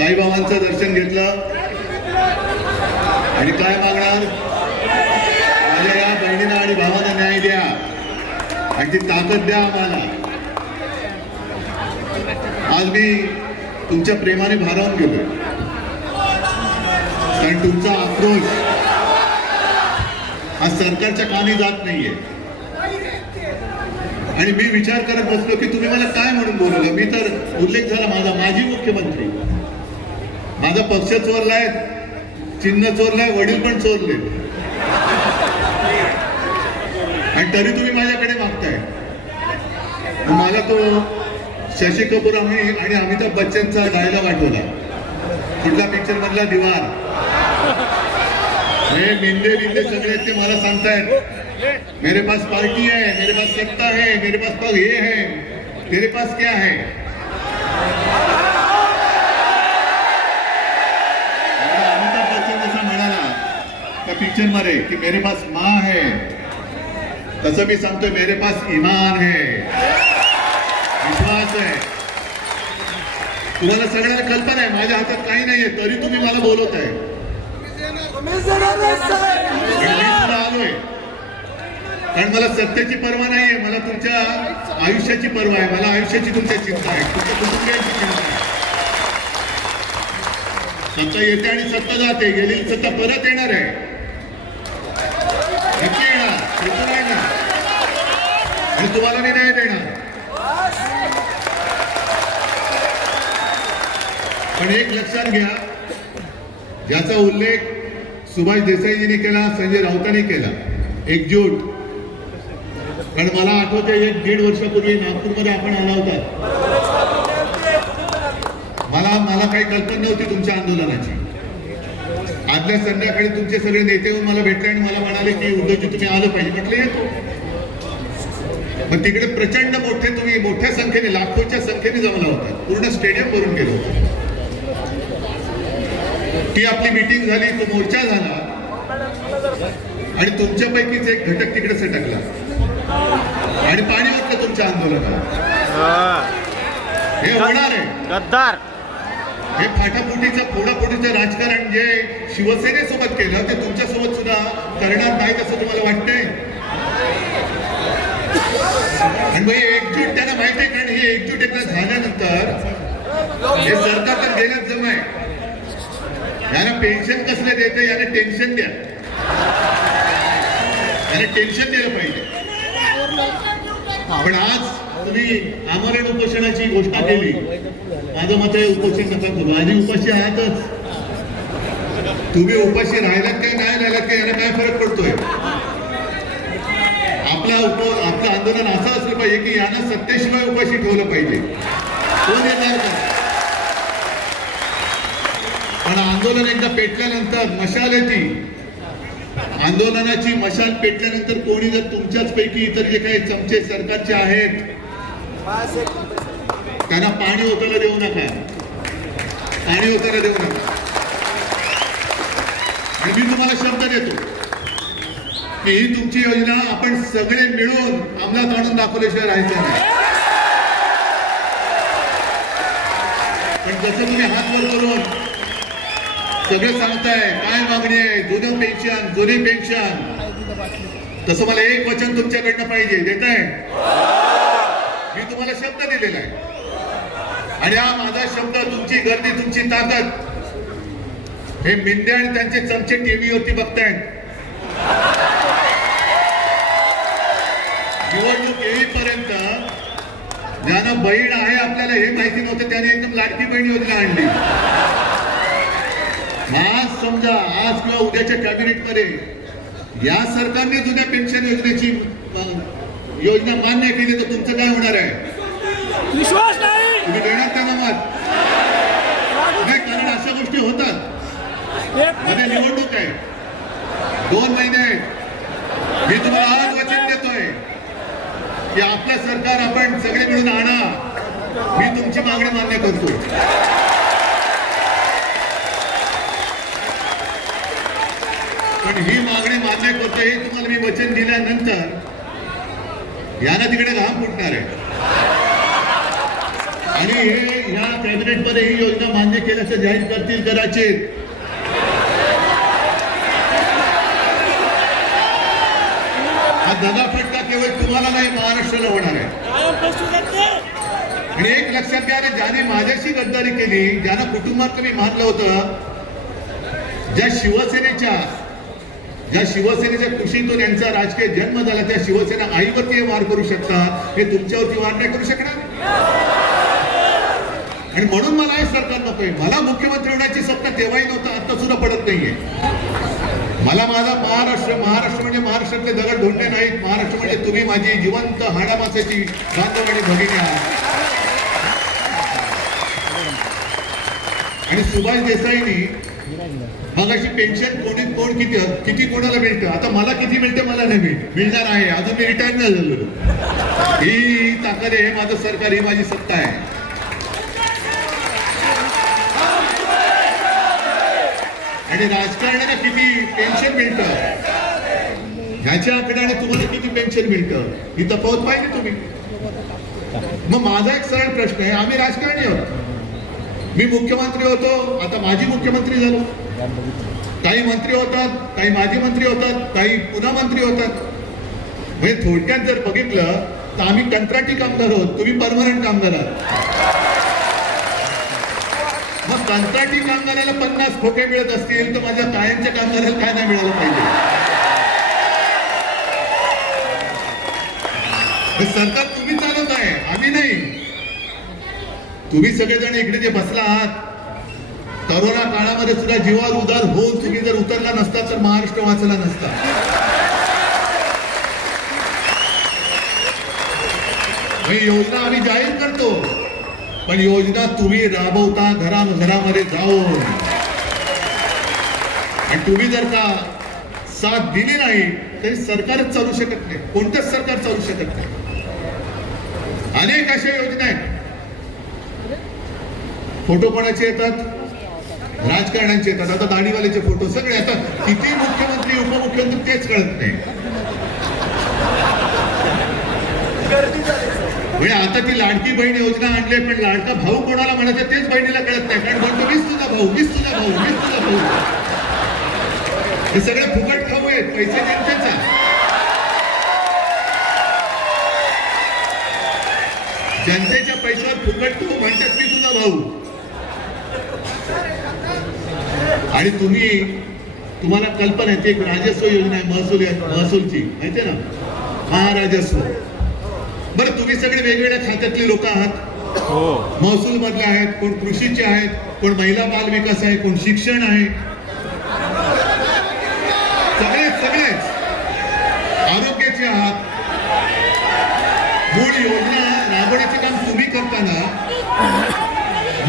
साईबाबांचं दर्शन घेतलं आणि काय मागणार माझ्या या बहिणीला आणि भावाला न्याय द्या आणि ती ताकद द्या आम्हाला आज मी तुमच्या प्रेमाने भारावून गेलो कारण तुमचा आक्रोश आज सरकारच्या कामी जात नाहीये आणि मी विचार करत बसलो की तुम्ही मला काय म्हणून बोलवलं मी तर उल्लेख झाला माझा माजी मुख्यमंत्री माझा पक्ष चोरलाय चिन्ह चोरलाय वडील पण चोरले आणि तरी तुम्ही माझ्याकडे मागताय मला तो शशी कपूर आम्ही आणि अमिताभ बच्चनचा गायला आठवला कुठला पिक्चर मधला दिवार हे मिंदे बिंदे सगळे ते मला सांगतायत मेरे पास पार्टी है मेरे पास सत्ता है मेरे पास पग ये है मेरे पास क्या है पिक्चर मध्ये की मेरे पास माँ है तसं मी सांगतोय मेरे पास इमान है विश्वास आहे तुम्हाला सगळ्यांना कल्पना आहे माझ्या हातात काही नाहीये तरी तुम्ही मला बोलवत आहे कारण मला सत्याची पर्वा नाहीये मला तुमच्या आयुष्याची पर्वा आहे मला आयुष्याची तुमच्या चिंता आहे तुमच्या कुटुंबियांची चिंता आहे सत्ता येते आणि सत्ता जाते गेली सत्ता परत येणार आहे आणि तुम्हाला मी न्याय देणार पण एक लक्षात घ्या ज्याचा उल्लेख सुभाष देसाईजींनी केला संजय राऊतांनी केला एकजूट कारण मला आठवते एक दीड वर्षापूर्वी नागपूरमध्ये आपण आला होता मला मला काही कल्पना नव्हती तुमच्या आंदोलनाची आदल्या संध्याकाळी तुमचे सगळे नेते मला भेटले आणि मला म्हणाले की उद्योजी तुम्ही आलं पाहिजे म्हटले येतो मग तिकडे प्रचंड मोठे तुम्ही मोठ्या संख्येने लाखोच्या संख्येने जमला होता पूर्ण स्टेडियम भरून गेलो ती आपली मीटिंग झाली तो मोर्चा झाला आणि तुमच्यापैकीच एक घटक तिकडे सटकला आणि पाणी वाटलं तुमच्या आंदोलनात हे होणार आहे हे फाटाफुटीचं फोडाफोडीचं राजकारण जे शिवसेनेसोबत केलं ते तुमच्यासोबत सुद्धा करणार नाही असं तुम्हाला वाटतंय आणि मग एकजूट त्यांना माहिती आहे कारण ही एकजूट एकदा झाल्यानंतर हे सरकार तर देण्यात जमा आहे याला पेन्शन कसलं द्यायचं याला टेन्शन द्या याला टेन्शन द्यायला पाहिजे पण आज तुम्ही आमरण उपोषणाची घोषणा केली माझं मात्र आहे उपोषण नका करू आधी उपाशी आहातच तुम्ही उपाशी राहिलात काय नाही राहिलात काय याला काय फरक पडतोय आपला उप आंदोलन असं असलं पाहिजे की यानं सत्तेशिवाय उपाशी ठेवलं पाहिजे कोण येणार पण आंदोलन एकदा पेटल्यानंतर मशाल येती आंदोलनाची मशाल पेटल्यानंतर कोणी जर तुमच्याच पैकी इतर जे काही चमचे सरकारचे आहेत त्यांना पाणी ओतायला देऊ नका पाणी ओतायला देऊ नका मी तुम्हाला शब्द देतो की ही तुमची योजना आपण सगळे मिळून अंमलात आणून दाखवल्याशिवाय राहायचं नाही पण जसं तुम्ही हात वर करून सगळे सांगताय काय मागणी आहे जुनं पेन्शन जुनी पेन्शन तसं मला एक वचन तुमच्याकडनं पाहिजे देत आहे मी तुम्हाला शब्द दिलेला आहे आणि हा माझा शब्द तुमची गर्दी तुमची ताकद हे मिंदे आणि त्यांचे चमचे टीव्हीवरती बघताय निवडणूक येईपर्यंत ज्यांना बहीण आहे आपल्याला हे माहिती नव्हतं त्याने एकदम लाडकी बहीण योजना आणली आज समजा आज किंवा उद्याच्या कॅबिनेटमध्ये या सरकारने जुन्या पेन्शन योजनेची योजना मान्य केली तर तुमचं काय होणार आहे विश्वास तुम्ही देणार त्यांना मत नाही कारण अशा गोष्टी होतात मध्ये निवडणूक आहे दोन महिने मी तुम्हाला आज की आपलं सरकार आपण सगळे मिळून आणा मी तुमची मागणी मान्य करतो पण ही मागणी मान्य करतो हे तुम्हाला मी वचन दिल्यानंतर याला तिकडे लांब फुटणार आहे आणि हे ह्या मध्ये ही योजना मान्य केल्याचं जाहीर करतील कदाचित हा दगाफट मला नाही महाराष्ट्राला होणार आहे आणि एक लक्षात घ्या ज्याने माझ्याशी गद्दारी केली ज्यानं कुटुंबात मी मानलं होतं ज्या शिवसेनेच्या ज्या शिवसेनेच्या कुशीतून यांचा राजकीय जन्म झाला त्या शिवसेना आईवरती वार करू शकतात हे तुमच्यावरती वार नाही करू शकणार आणि म्हणून मला हे सरकार नकोय मला मुख्यमंत्री होण्याची सत्ता तेव्हाही नव्हता आता सुद्धा पडत नाहीये मला माझा महाराष्ट्र महाराष्ट्र म्हणजे महाराष्ट्रातले दगड ढोंडे नाहीत महाराष्ट्र म्हणजे तुम्ही माझी जिवंत हाडामासाची बांधव आणि भगिनी आहात आणि सुभाष देसाईनी मग अशी पेन्शन कोणी कोण किती किती कोणाला मिळतं आता मला किती मिळते मला नाही मिळत मिळणार आहे अजून मी रिटायर नाही झालो ही ताकद आहे माझं सरकार ही माझी सत्ता आहे आणि राजकारणाला किती पेन्शन मिळतं ह्याच्या आकड्याने तुम्हाला किती पेन्शन मिळतं ही तफावत पाहिजे तुम्ही मग माझा एक सरळ प्रश्न आहे आम्ही राजकारणी आहोत मी मुख्यमंत्री होतो आता माजी मुख्यमंत्री झालो काही मंत्री होतात काही माजी मंत्री होतात काही पुन्हा मंत्री होतात म्हणजे थोडक्यात जर बघितलं तर आम्ही कंत्राटी कामगार आहोत तुम्ही परमनंट कामगार आहात कंत्राटी कामगाराला पन्नास खोके मिळत असतील तर माझ्या तायांच्या कामगाराला काय नाही मिळालं पाहिजे सरकार तुम्ही चालत आहे आम्ही नाही तुम्ही सगळेजण इकडे जे बसला आहात करोना काळामध्ये सुद्धा जीवावर उदार होऊन तुम्ही जर उतरला नसता तर महाराष्ट्र वाचला नसता योजना आम्ही जाहीर करतो पण योजना तुम्ही राबवता घरा घरामध्ये जाऊन आणि तुम्ही जर का साथ दिली नाही तरी सरकारच चालू शकत नाही कोणतंच सरकार चालू शकत नाही अनेक अशा योजना आहेत फोटो कोणाचे येतात राजकारण्यांचे येतात आता दाढीवाल्याचे फोटो सगळे आता किती मुख्यमंत्री उपमुख्यमंत्री तेच कळत नाही म्हणजे आता ती लाडकी बहीण योजना आणली पण लाडका भाऊ कोणाला म्हणायचं तेच बहिणीला कळत नाही कारण म्हणतो मीच तुझा भाऊ मीच तुझा भाऊ मीच तुझा भाऊ हे सगळे फुकट खाऊ आहेत पैसे जनतेचा जनतेच्या पैशावर फुकट तू म्हणतात मी तुझा भाऊ आणि तुम्ही तुम्हाला कल्पना आहे एक राजस्व योजना आहे महसूल महसूलची माहिती ना महाराजस्व बरं तुम्ही सगळे वेगवेगळ्या खात्यातले लोक आहात हो. महसूल मधले आहेत कोण कृषीचे आहेत कोण महिला बाल विकास आहे कोण शिक्षण आहे सगळे सगळेच आरोग्याचे आहात मूळ योजना राबवण्याचे काम तुम्ही करताना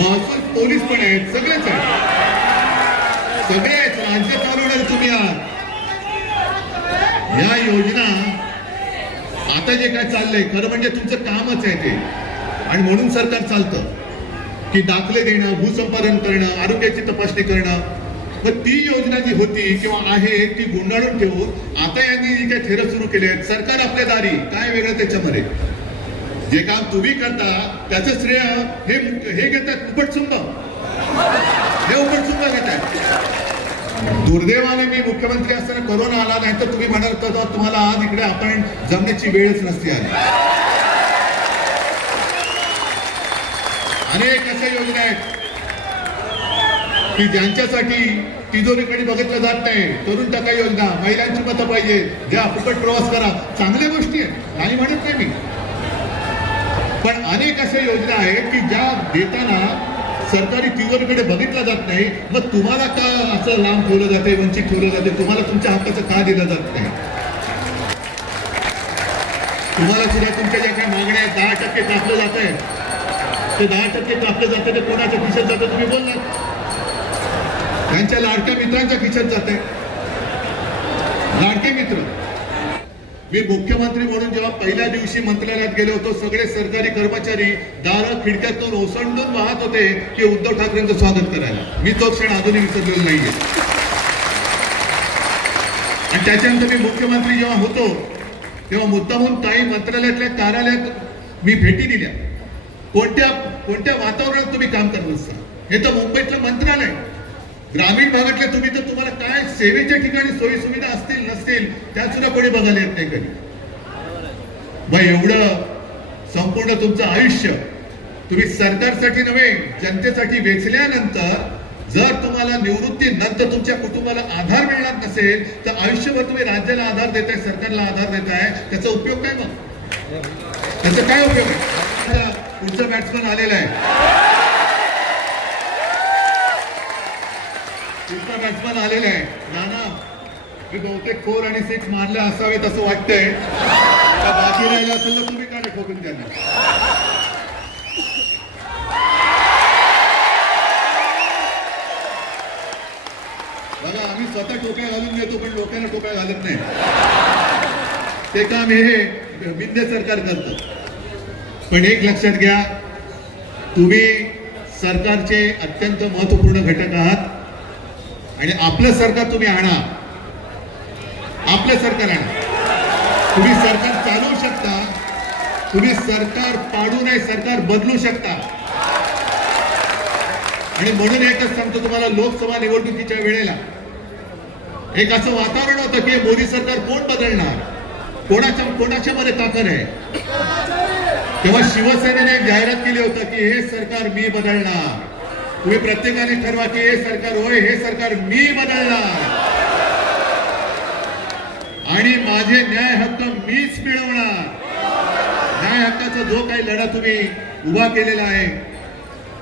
महसूल पोलीस पण आहेत सगळेच आहेत सगळेच राज्य चालवणार तुम्ही आहात या योजना आता जे काय चाललंय खरं म्हणजे तुमचं कामच आहे ते आणि म्हणून सरकार चालतं की दाखले देणं भूसंपादन करणं आरोग्याची तपासणी करणं मग ती योजना जी होती किंवा आहे ती गुंडाळून ठेवून आता यांनी जी काही थेरप सुरू केले आहेत सरकार आपल्या दारी काय वेगळं त्याच्यामध्ये जे काम तुम्ही करता त्याचं श्रेय हे हे घेतात उपटसुंब हे उपटसुंब घेतात दुर्दैवाने मी मुख्यमंत्री असताना कोरोना आला नाही तर तुम्ही म्हणाल तर तुम्हाला आज इकडे आपण जमण्याची वेळच नसते आली अनेक अशा योजना आहेत की ज्यांच्यासाठी तिजोरीकडे बघितलं जात नाही तरुण टाका योजना महिलांची मतं पाहिजे द्या फुकट प्रवास करा चांगल्या गोष्टी आहेत नाही म्हणत नाही मी पण अनेक अशा योजना आहेत की ज्या देताना सरकारी कडे बघितला जात नाही मग तुम्हाला का असं लांब ठेवलं जाते वंचित ठेवलं जाते तुम्हाला तुमच्या हक्काचं का दिलं जात नाही तुम्हाला सुद्धा तुमच्या ज्या काही मागण्या आहेत दहा टक्के कापलं जात आहे ते दहा टक्के कापलं जाते ते कोणाच्या खिशात जातं तुम्ही बोललात त्यांच्या लाडक्या मित्रांच्या खिशात जाते लाडके मित्र मी मुख्यमंत्री म्हणून जेव्हा पहिल्या दिवशी मंत्रालयात गेलो होतो सगळे सरकारी कर्मचारी दार खिडक्यातून ओसंडून वाहत होते की उद्धव ठाकरेंचं स्वागत करायला मी तो क्षण अजूनही विसरलेला नाहीये आणि त्याच्यानंतर मी मुख्यमंत्री जेव्हा होतो तेव्हा मुद्दामून काही मंत्रालयातल्या कार्यालयात मी भेटी दिल्या कोणत्या कोणत्या वातावरणात तुम्ही काम करत असता हे तर मुंबईतलं मंत्रालय ग्रामीण भागातले तुम्ही तर तुम्हाला काय सेवेच्या ठिकाणी सोयी सुविधा असतील नसतील त्या सुद्धा कोणी बघायला येत नाही कधी भाई एवढं संपूर्ण तुमचं आयुष्य तुम्ही सरकारसाठी नव्हे जनतेसाठी वेचल्यानंतर जर तुम्हाला निवृत्ती नंतर तुमच्या कुटुंबाला आधार मिळणार नसेल तर आयुष्यभर तुम्ही राज्याला आधार देताय सरकारला आधार देताय त्याचा उपयोग काय मग त्याचा काय उपयोग आहे पुढचा बॅट्समन आलेला आहे पुढचा बॅट्समॅन आलेला आहे नाना मी बहुतेक फोर आणि सिक्स मारले असावेत असं वाटतंय बाकी राहिलं असेल तर तुम्ही काय ठोकून त्यांना बघा आम्ही स्वतः टोप्या घालून घेतो पण लोकांना टोप्या घालत नाही ते काम हे बिंदे सरकार करतं पण एक लक्षात घ्या तुम्ही सरकारचे अत्यंत महत्वपूर्ण घटक आहात आणि आपलं सरकार तुम्ही आणा आपलं सरकार आणा तुम्ही सरकार चालवू शकता तुम्ही सरकार पाडू नाही सरकार बदलू शकता आणि म्हणून एकच सांगतो तुम्हाला लोकसभा निवडणुकीच्या वेळेला एक असं वातावरण होतं की मोदी सरकार कोण बदलणार कोणाच्या कोणाच्या मध्ये ताकद आहे तेव्हा शिवसेनेने जाहिरात केली होती की हे सरकार मी बदलणार तुम्ही प्रत्येकाने ठरवा की हे सरकार होय हे सरकार मी बदलणार आणि माझे न्याय हक्क मीच मिळवणार न्याय हक्काचा जो काही लढा तुम्ही उभा केलेला आहे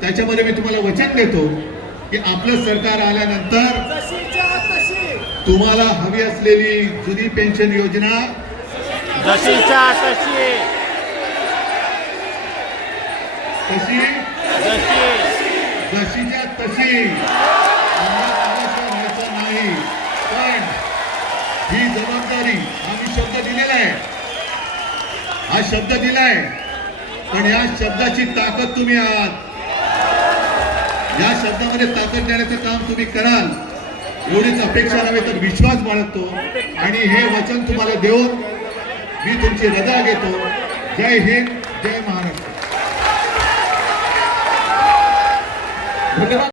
त्याच्यामध्ये मी तुम्हाला वचन देतो की आपलं सरकार आल्यानंतर तुम्हाला हवी असलेली जुनी पेन्शन योजना तशी नाही ही जबाबदारी आम्ही दिलेला आहे हा शब्द दिलाय पण या शब्दाची ताकद तुम्ही आहात या शब्दामध्ये ताकद देण्याचं काम तुम्ही कराल एवढीच अपेक्षा नव्हे तर विश्वास बाळगतो आणि हे वचन तुम्हाला देऊन मी तुमची रजा घेतो जय हिंद जय महाराष्ट्र